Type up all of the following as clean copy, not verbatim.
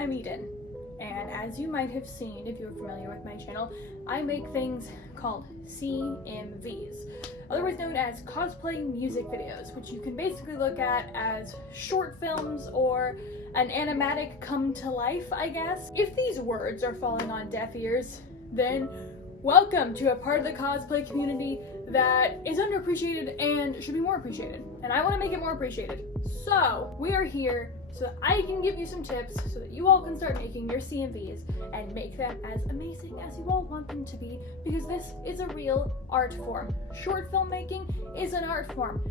I'm Eden, and as you might have seen if you're familiar with my channel, I make things called CMVs, otherwise known as cosplay music videos, which you can basically look at as short films or an animatic come to life, I guess. If these words are falling on deaf ears, then welcome to a part of the cosplay community that is underappreciated and should be more appreciated. And I want to make it more appreciated. So we are here so that I can give you some tips so that you all can start making your CMVs and make them as amazing as you all want them to be, because this is a real art form. Short filmmaking is an art form.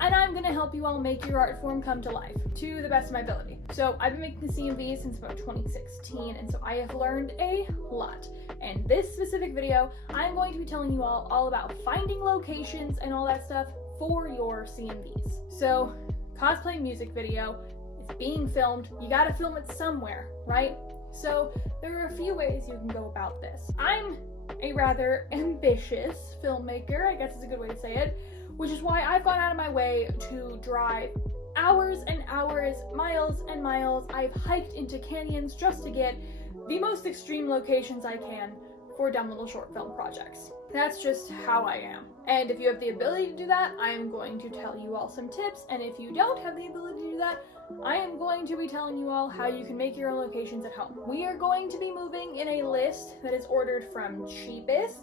And I'm gonna help you all make your art form come to life to the best of my ability. So I've been making CMVs since about 2016, and so I have learned a lot. And this specific video, I'm going to be telling you all about finding locations and all that stuff for your CMVs. So cosplay music video, it's being filmed, you gotta film it somewhere, right? So there are a few ways you can go about this. I'm a rather ambitious filmmaker, I guess is a good way to say it, which is why I've gone out of my way to drive hours and hours, miles and miles. I've hiked into canyons just to get the most extreme locations I can for dumb little short film projects. That's just how I am. And if you have the ability to do that, I am going to tell you all some tips. And if you don't have the ability to do that, I am going to be telling you all how you can make your own locations at home. We are going to be moving in a list that is ordered from cheapest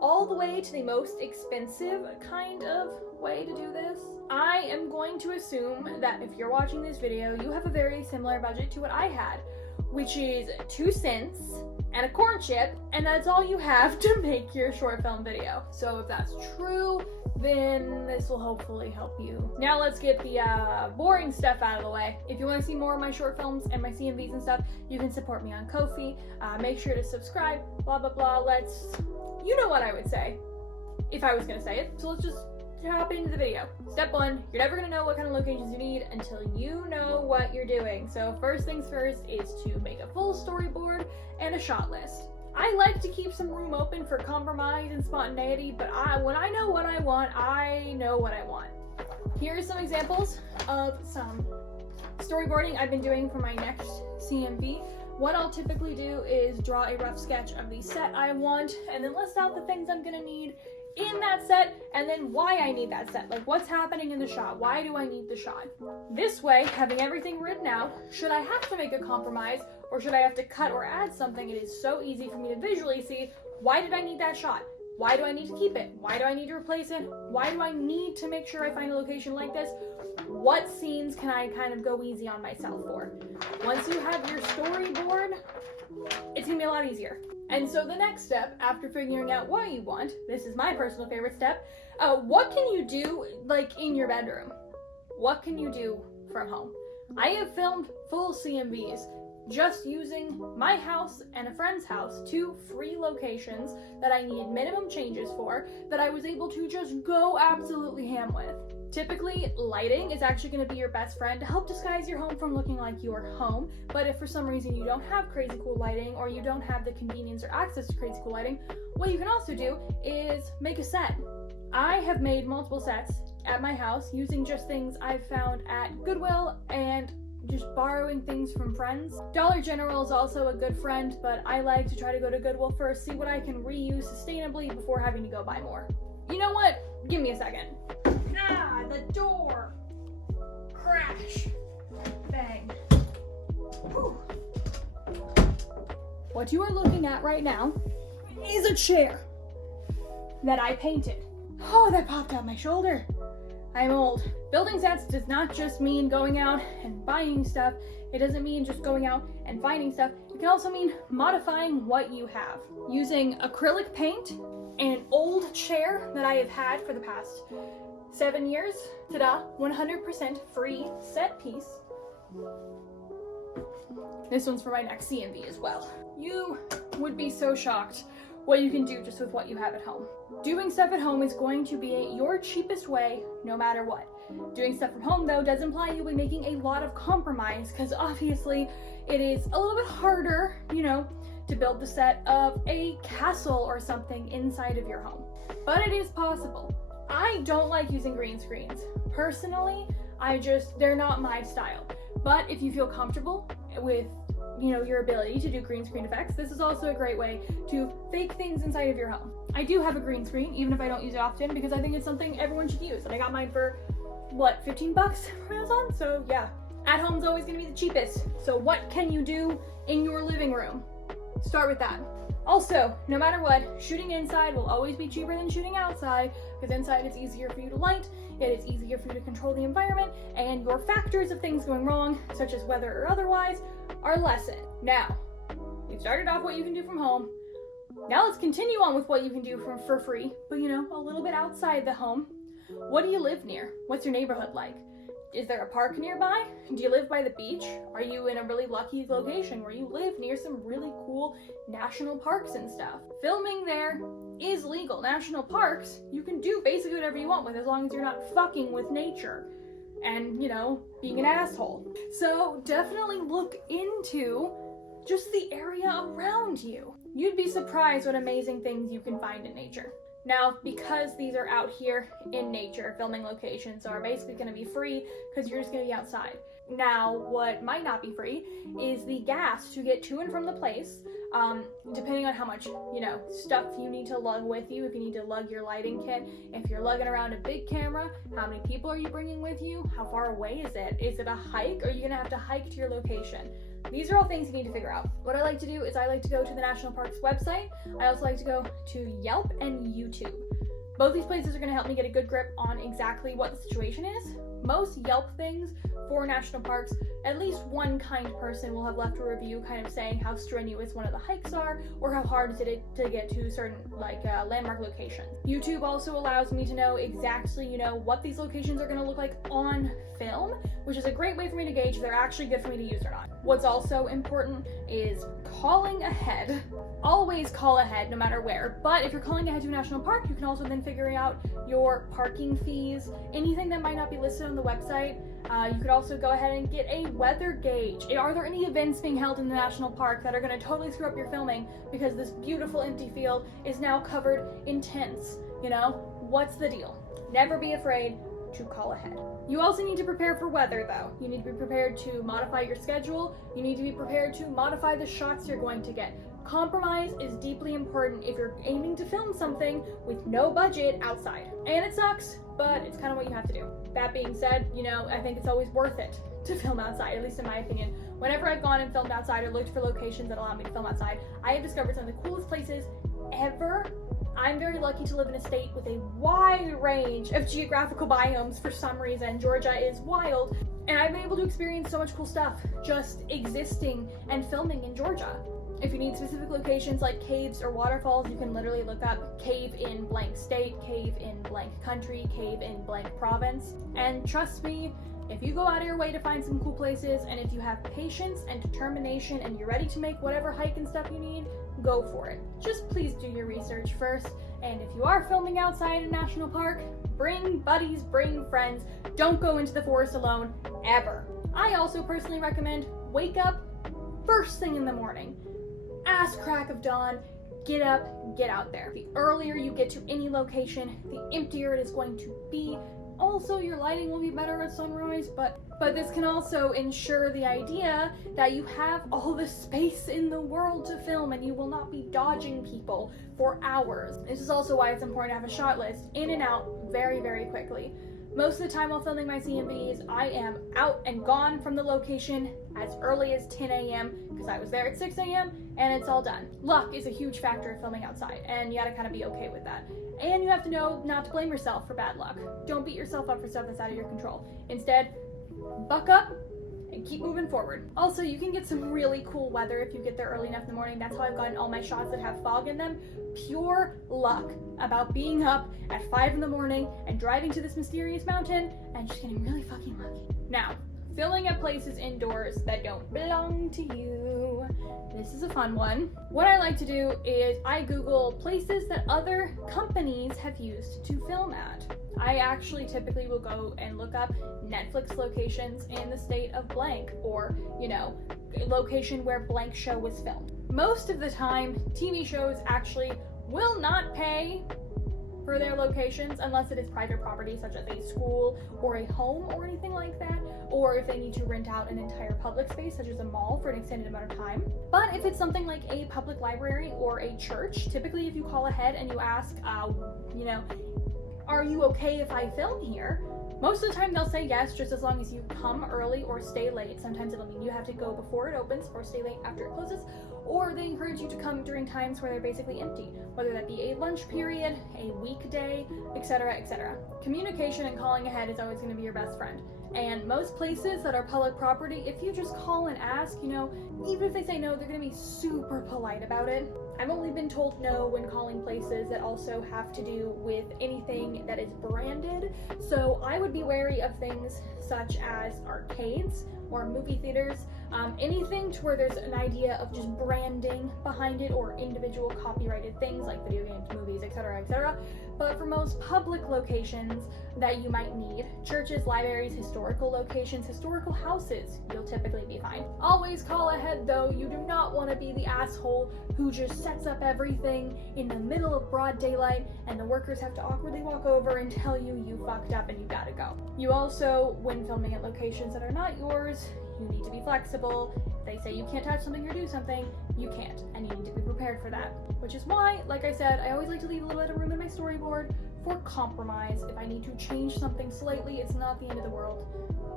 all the way to the most expensive kind of way to do this. I am going to assume that if you're watching this video, you have a very similar budget to what I had, which is 2 cents and a corn chip, and that's all you have to make your short film video. So if that's true, then this will hopefully help you. Now let's get the boring stuff out of the way. If you want to see more of my short films and my CMVs and stuff, you can support me on Ko-fi. Make sure to subscribe, blah, blah, blah. You know what I would say if I was gonna say it. So let's just hop into the video. Step 1, you're never gonna know what kind of locations you need until you know what you're doing. So first things first is to make a full storyboard and a shot list. I like to keep some room open for compromise and spontaneity, but when I know what I want, I know what I want. Here are some examples of some storyboarding I've been doing for my next CMV. What I'll typically do is draw a rough sketch of the set I want, and then list out the things I'm gonna need in that set, and then why I need that set. Like, what's happening in the shot? Why do I need the shot? This way, having everything written out, should I have to make a compromise, or should I have to cut or add something, it is so easy for me to visually see, why did I need that shot? Why do I need to keep it? Why do I need to replace it? Why do I need to make sure I find a location like this? What scenes can I kind of go easy on myself for? Once you have your storyboard, it's gonna be a lot easier. And so the next step, after figuring out what you want, this is my personal favorite step, what can you do, like, in your bedroom? What can you do from home? I have filmed full CMVs just using my house and a friend's house, 2 free locations that I needed minimum changes for, that I was able to just go absolutely ham with. Typically, lighting is actually going to be your best friend to help disguise your home from looking like your home, but if for some reason you don't have crazy cool lighting, or you don't have the convenience or access to crazy cool lighting, what you can also do is make a set. I have made multiple sets at my house using just things I've found at Goodwill and just borrowing things from friends. Dollar General is also a good friend, but I like to try to go to Goodwill first, see what I can reuse sustainably before having to go buy more. You know what? Give me a second. Ah, the door! Crash! Bang. Whew. What you are looking at right now is a chair that I painted. Oh, that popped out my shoulder. I'm old. Building sets does not just mean going out and buying stuff. It doesn't mean just going out and finding stuff. It can also mean modifying what you have. Using acrylic paint and an old chair that I have had for the past 7 years. Ta-da, 100% free set piece. This one's for my next CMV as well. You would be so shocked what you can do just with what you have at home. Doing stuff at home is going to be your cheapest way, no matter what. Doing stuff from home, though, does imply you'll be making a lot of compromise, because obviously it is a little bit harder, you know, to build the set of a castle or something inside of your home. But it is possible. I don't like using green screens. Personally, they're not my style. But if you feel comfortable with you know, your ability to do green screen effects, this is also a great way to fake things inside of your home. I do have a green screen, even if I don't use it often, because I think it's something everyone should use. And I got mine for, what, 15 bucks from Amazon? So yeah, at home's always gonna be the cheapest. So what can you do in your living room? Start with that. Also, no matter what, shooting inside will always be cheaper than shooting outside, because inside it's easier for you to light, it is easier for you to control the environment, and your factors of things going wrong, such as weather or otherwise, are lessened. Now, we've started off what you can do from home. Now let's continue on with what you can do for free, but you know, a little bit outside the home. What do you live near? What's your neighborhood like? Is there a park nearby? Do you live by the beach? Are you in a really lucky location where you live near some really cool national parks and stuff? Filming there is legal. National parks, you can do basically whatever you want with, as long as you're not fucking with nature and, you know, being an asshole. So definitely look into just the area around you. You'd be surprised what amazing things you can find in nature. Now, because these are out here in nature, filming locations are basically going to be free because you're just going to be outside. Now, what might not be free is the gas to get to and from the place, depending on how much, you know, stuff you need to lug with you. If you need to lug your lighting kit, if you're lugging around a big camera, how many people are you bringing with you? How far away is it? Is it a hike? Or are you going to have to hike to your location? These are all things you need to figure out. What I like to do is I like to go to the National Parks website. I also like to go to Yelp and YouTube. Both these places are going to help me get a good grip on exactly what the situation is. Most Yelp things for national parks, at least one kind person will have left a review kind of saying how strenuous one of the hikes are or how hard is it to get to certain landmark locations. YouTube also allows me to know exactly, you know, what these locations are going to look like on film, which is a great way for me to gauge if they're actually good for me to use or not. What's also important is calling ahead. Always call ahead no matter where, but if you're calling ahead to a national park, you can also then figure out your parking fees, anything that might not be listed on the website. You could also go ahead and get a weather gauge. Are there any events being held in the national park that are going to totally screw up your filming because this beautiful empty field is now covered in tents? You know, what's the deal? Never be afraid to call ahead. You also need to prepare for weather though. You need to be prepared to modify your schedule. You need to be prepared to modify the shots you're going to get. Compromise is deeply important if you're aiming to film something with no budget outside. And it sucks, but it's kind of what you have to do. That being said, you know, I think it's always worth it to film outside, at least in my opinion. Whenever I've gone and filmed outside or looked for locations that allow me to film outside, I have discovered some of the coolest places ever. I'm very lucky to live in a state with a wide range of geographical biomes for some reason. Georgia is wild, and I've been able to experience so much cool stuff just existing and filming in Georgia. If you need specific locations like caves or waterfalls, you can literally look up cave in blank state, cave in blank country, cave in blank province. And trust me, if you go out of your way to find some cool places, and if you have patience and determination and you're ready to make whatever hike and stuff you need, go for it. Just please do your research first. And if you are filming outside a national park, bring buddies, bring friends. Don't go into the forest alone, ever. I also personally recommend wake up first thing in the morning. Ass crack of dawn, get up, get out there. The earlier you get to any location, the emptier it is going to be. Also, your lighting will be better at sunrise, but this can also ensure the idea that you have all the space in the world to film and you will not be dodging people for hours. This is also why it's important to have a shot list in and out very, very quickly. Most of the time while filming my CMVs, I am out and gone from the location as early as 10 a.m. because I was there at 6 a.m. and it's all done. Luck is a huge factor in filming outside, and you gotta kind of be okay with that. And you have to know not to blame yourself for bad luck. Don't beat yourself up for stuff that's out of your control. Instead, buck up and keep moving forward. Also, you can get some really cool weather if you get there early enough in the morning. That's how I've gotten all my shots that have fog in them. Pure luck about being up at 5 in the morning and driving to this mysterious mountain and just getting really fucking lucky. Now, filming at places indoors that don't belong to you. This is a fun one. What I like to do is I Google places that other companies have used to film at. I actually typically will go and look up Netflix locations in the state of blank, or, you know, location where blank show was filmed. Most of the time, TV shows actually will not pay for their locations unless it is private property such as a school or a home or anything like that, or if they need to rent out an entire public space such as a mall for an extended amount of time. But if it's something like a public library or a church, typically if you call ahead and you ask, you know, are you okay if I film here? Most of the time they'll say yes, just as long as you come early or stay late. Sometimes it'll mean you have to go before it opens or stay late after it closes, or they encourage you to come during times where they're basically empty, whether that be a lunch period, a weekday, etc., etc. Communication and calling ahead is always going to be your best friend. And most places that are public property, if you just call and ask, you know, even if they say no, they're going to be super polite about it. I've only been told no when calling places that also have to do with anything that is branded. So I would be wary of things such as arcades or movie theaters, anything to where there's an idea of just branding behind it or individual copyrighted things like video games, movies, etc., etc. But for most public locations that you might need, churches, libraries, historical locations, historical houses, you'll typically be fine. Always call ahead though. You do not want to be the asshole who just sets up everything in the middle of broad daylight and the workers have to awkwardly walk over and tell you you fucked up and you gotta go. You also, when filming at locations that are not yours, you need to be flexible. If they say you can't touch something or do something, you can't, and you need to be prepared for that. Which is why, like I said, I always like to leave a little bit of room in my storyboard for compromise. If I need to change something slightly, it's not the end of the world.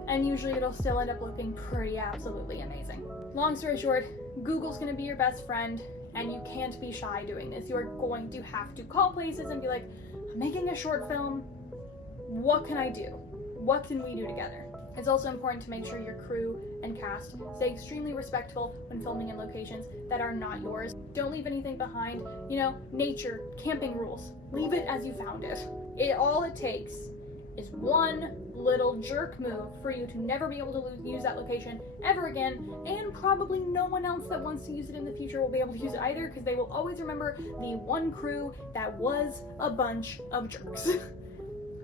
And usually it'll still end up looking pretty absolutely amazing. Long story short, Google's gonna be your best friend, and you can't be shy doing this. You're going to have to call places and be like, I'm making a short film, what can I do? What can we do together? It's also important to make sure your crew and cast stay extremely respectful when filming in locations that are not yours. Don't leave anything behind. You know, nature, camping rules. Leave it as you found it. All it takes is one little jerk move for you to never be able to use that location ever again, and probably no one else that wants to use it in the future will be able to use it either, because they will always remember the one crew that was a bunch of jerks.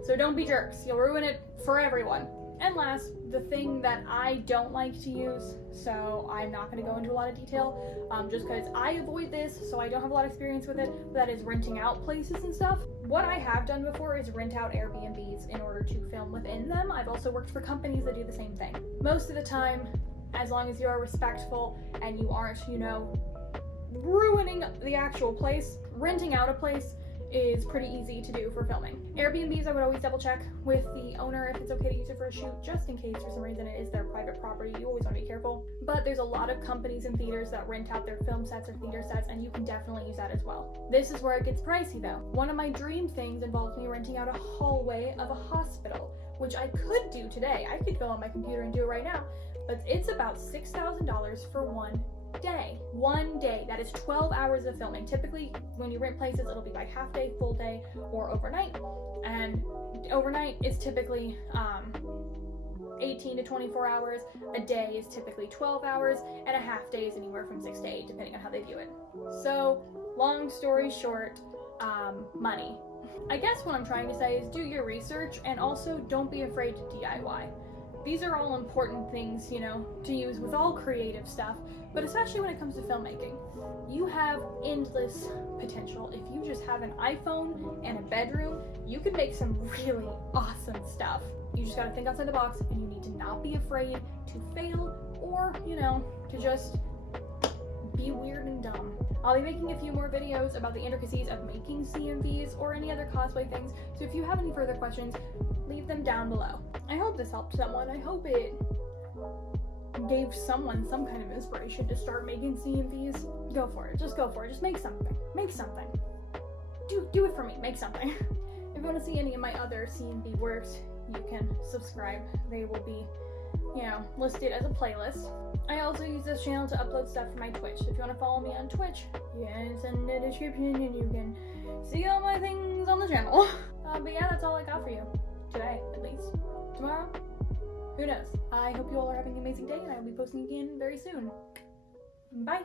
So don't be jerks. You'll ruin it for everyone. And last, the thing that I don't like to use, so I'm not going to go into a lot of detail, just because I avoid this, so I don't have a lot of experience with it, but that is renting out places and stuff. What I have done before is rent out Airbnbs in order to film within them. I've also worked for companies that do the same thing. Most of the time, as long as you are respectful and you aren't, you know, ruining the actual place, renting out a place is pretty easy to do for filming. Airbnbs, I would always double check with the owner if it's okay to use it for a shoot, just in case for some reason it is their private property. You always want to be careful. But there's a lot of companies and theaters that rent out their film sets or theater sets, and you can definitely use that as well. This is where it gets pricey though. One of my dream things involves me renting out a hallway of a hospital, which I could do today. I could go on my computer and do it right now, but it's about $6,000 for one day. That is 12 hours of filming. Typically when you rent places, it'll be like half day, full day, or overnight, and overnight is typically 18 to 24 hours. A day is typically 12 hours, and a half day is anywhere from 6 to 8 depending on how they view it. So long story short, money. I guess what I'm trying to say is do your research, and also don't be afraid to DIY. These are all important things, you know, to use with all creative stuff, but especially when it comes to filmmaking. You have endless potential. If you just have an iPhone and a bedroom, you can make some really awesome stuff. You just gotta think outside the box, and you need to not be afraid to fail, or, you know, to just be weird and dumb. I'll be making a few more videos about the intricacies of making CMVs or any other cosplay things, so if you have any further questions, leave them down below. I hope this helped someone. I hope it gave someone some kind of inspiration to start making CMVs. Go for it. Just go for it. Just make something. Make something. Do it for me. Make something. If you want to see any of my other CMV works, you can subscribe. They will be, you know, listed as a playlist. I also use this channel to upload stuff for my Twitch. So if you want to follow me on Twitch, it's in the description and you can see all my things on the channel. But yeah, that's all I got for you. Today, at least. Tomorrow? Who knows? I hope you all are having an amazing day, and I will be posting again very soon. Bye!